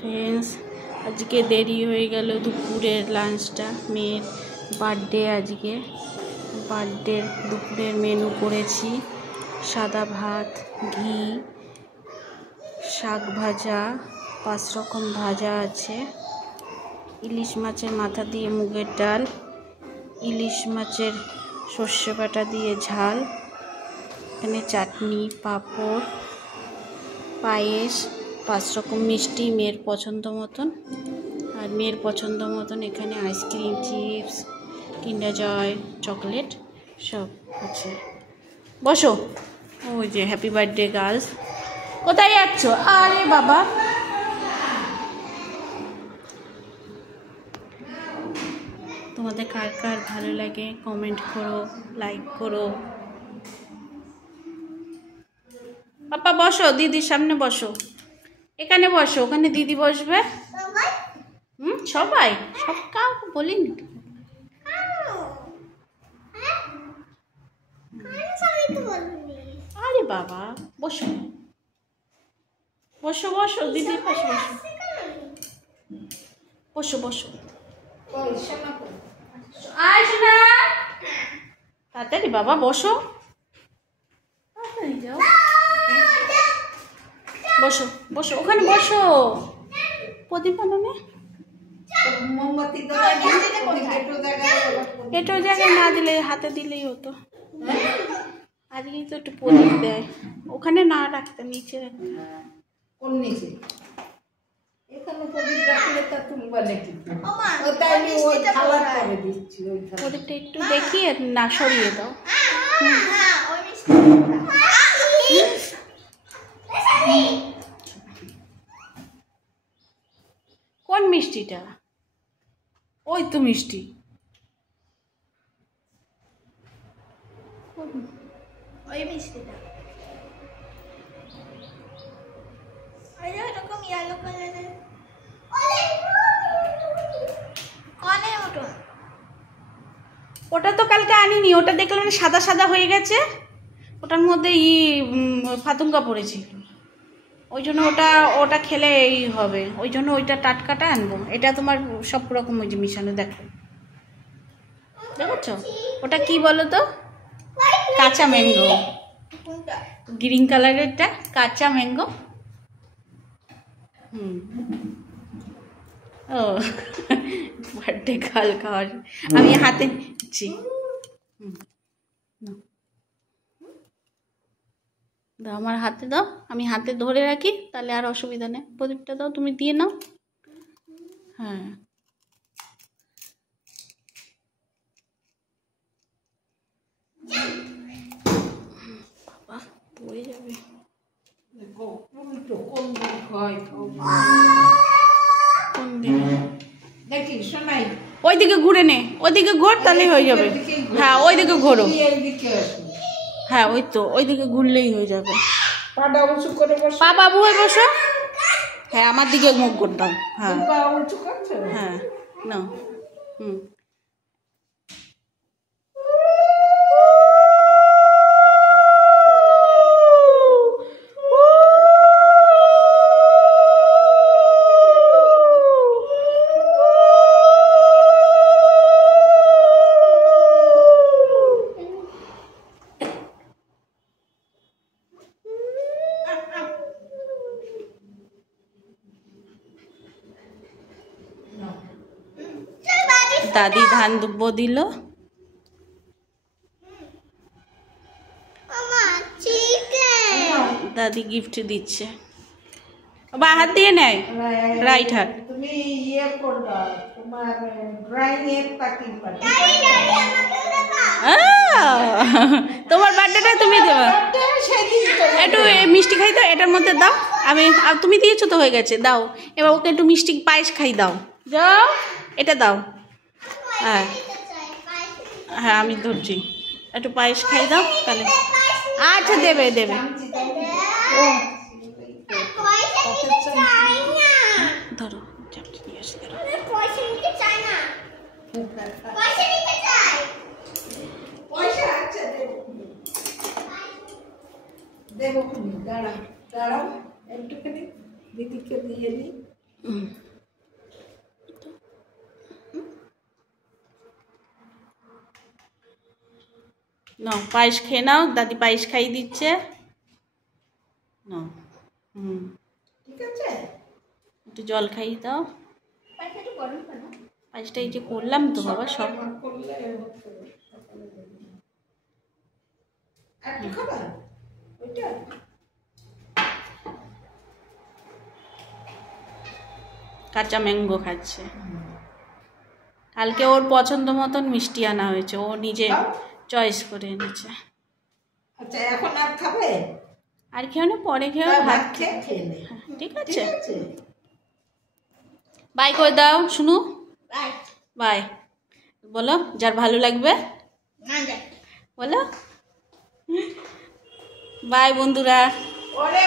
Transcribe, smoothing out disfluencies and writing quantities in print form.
Friends, আজকে দেরি হয়ে গেল দুপুরের লাঞ্চটা। মেয়ের বার্থডে, আজকে বার্থডে দুপুরের মেনু করেছি সাদা ভাত, ঘি, শাক ভাজা, 5 রকম ভাজা আছে, ইলিশ মাছের মাথা দিয়ে মুগের ডাল, ইলিশ মাছের সর্ষে বাটা দিয়ে ঝাল, এখানে চাটনি, পাঁপড়, পায়েস, 5 রকম মিষ্টি মেয়ের পছন্দ মতন। আর মেয়ের পছন্দ মতন এখানে আইসক্রিম, চিপস, কিন্ডার জয়, চকলেট সব আছে। বসো। ওই যে হ্যাপি বার্থডে গার্লস। কোথায় যাচ্ছ? আরে বাবা, তোমাদের কার কার ভালো লাগে কমেন্ট করো, লাইক করো। পাপা বসো, দিদির সামনে বসো, এখানে বসো, ওখানে দিদি বসবে। সবাই, সব কাউকে বলিনি। আরে বাবা, বসো বসো বসো, দিদির পাশে বসো, বসো বসো। তাড়াতাড়ি বাবা বসো, তাড়াতাড়ি যাও, বসো বসো, ওখানে বসো। প্রদীপ আননে এটো জায়গায় না দিলে হাতে দিলেই হতো। আজকে তো একটু প্রদীপ দেয়, ওখানে না রাখতে, নিচে রাখতে। কোন নিচে? এখানে প্রদীপ রাখলে তা তুলবা নাকি? প্রদীপটা একটু দেখিয়ে না সরিয়ে দাও। কোন মিষ্টিটা? ওই তো মিষ্টি। ওই মিষ্টিটা এরকম ইয়েলো কালারের। ওটা তো কালকে আনিনি, ওটা দেখলাম সাদা সাদা হয়ে গেছে, ওটার মধ্যে ফাতুঙ্গা পড়েছিল, ওই জন্য ওটা খেলে এই হবে, ওই জন্য ওইটা টাটকাটা আনবো। এটা তোমার সব রকম ওই যে মিশানো, দেখো দেখছো? ওটা কি বলো তো? কাঁচা ম্যাঙ্গো, গ্রিন কালারেরটা কাঁচা ম্যাঙ্গো। ও বার্থডে গার্ল খাওয়ার আমি হাতে নিচ্ছি। দাও, আমার হাতে দাও, আমি হাতে ধরে রাখি, তাহলে আর অসুবিধা নেই। প্রদীপটা দাও, তুমি দিয়ে নাও। হ্যাঁ, বাবা পড়ে যাবে। ওইদিকে ঘুরে নে, ওইদিকে ঘোর, তাহলেই হয়ে যাবে। হ্যাঁ, ওইদিকে ঘোরো। হ্যাঁ, ওই তো ওইদিকে ঘুরলেই হয়ে যাবে। পা বাবু হয়ে বসো। হ্যাঁ, আমার দিকে মুখ করতাম। হ্যাঁ হ্যাঁ, না দাদি ধান দুব্বো দিল। দাদি গিফট দিচ্ছে, বা হাত দিয়ে নেয়, রাইট হাত। তুমি ইয়ে করবা, তোমার ড্রয়িং এর পার্টি পার্টি। তোমার বার্থডেটা তুমি দেবা। একটু মিষ্টি খাই দাও, এটার মধ্যে দাও। তুমি দিয়েছো তো, হয়ে গেছে, দাও। এবার ওকে একটু মিষ্টি পায়েস খাই দাও, যাও, এটা দাও। হ্যাঁ হ্যাঁ, আমি ধরছি, একটু পায়েস খাই দাও তাহলে। আচ্ছা, দেবে দেবে। ও ধরো, নিয়ে আসি, ধরো। দেবো, দাঁড়াও দাঁড়াও একটুখানি, দিদিকে দিয়ে দিই। নাও পায়েস খেয়ে নাও, দাদি পায়েস খাইয়ে দিচ্ছে। নাও। ঠিক আছে, একটু জল খাইয়ে দাও। পায়েসটা একটু গরম করো। পায়েসটা এই যে করলাম তো বাবা সব। করলে হতো, সকালে দেবে। আর একটু খাবার ওইটা কাঁচা ম্যাঙ্গো খাচ্ছে। কালকে ওর পছন্দ মতন মিষ্টি আনা হয়েছে, ও নিজে চয়েস করে এনেছে। আচ্ছা এখন আর খাবে? আর খেও না, পরে খেও, ভাত ভাত খেয়ে খেয়ে নে। ঠিক ঠিক আছে। আছে, বাই করে দাও শুনু। বাই। বাই বলো, যার ভালো লাগবে না যাই। বলো। বাই বন্ধুরা। ওরে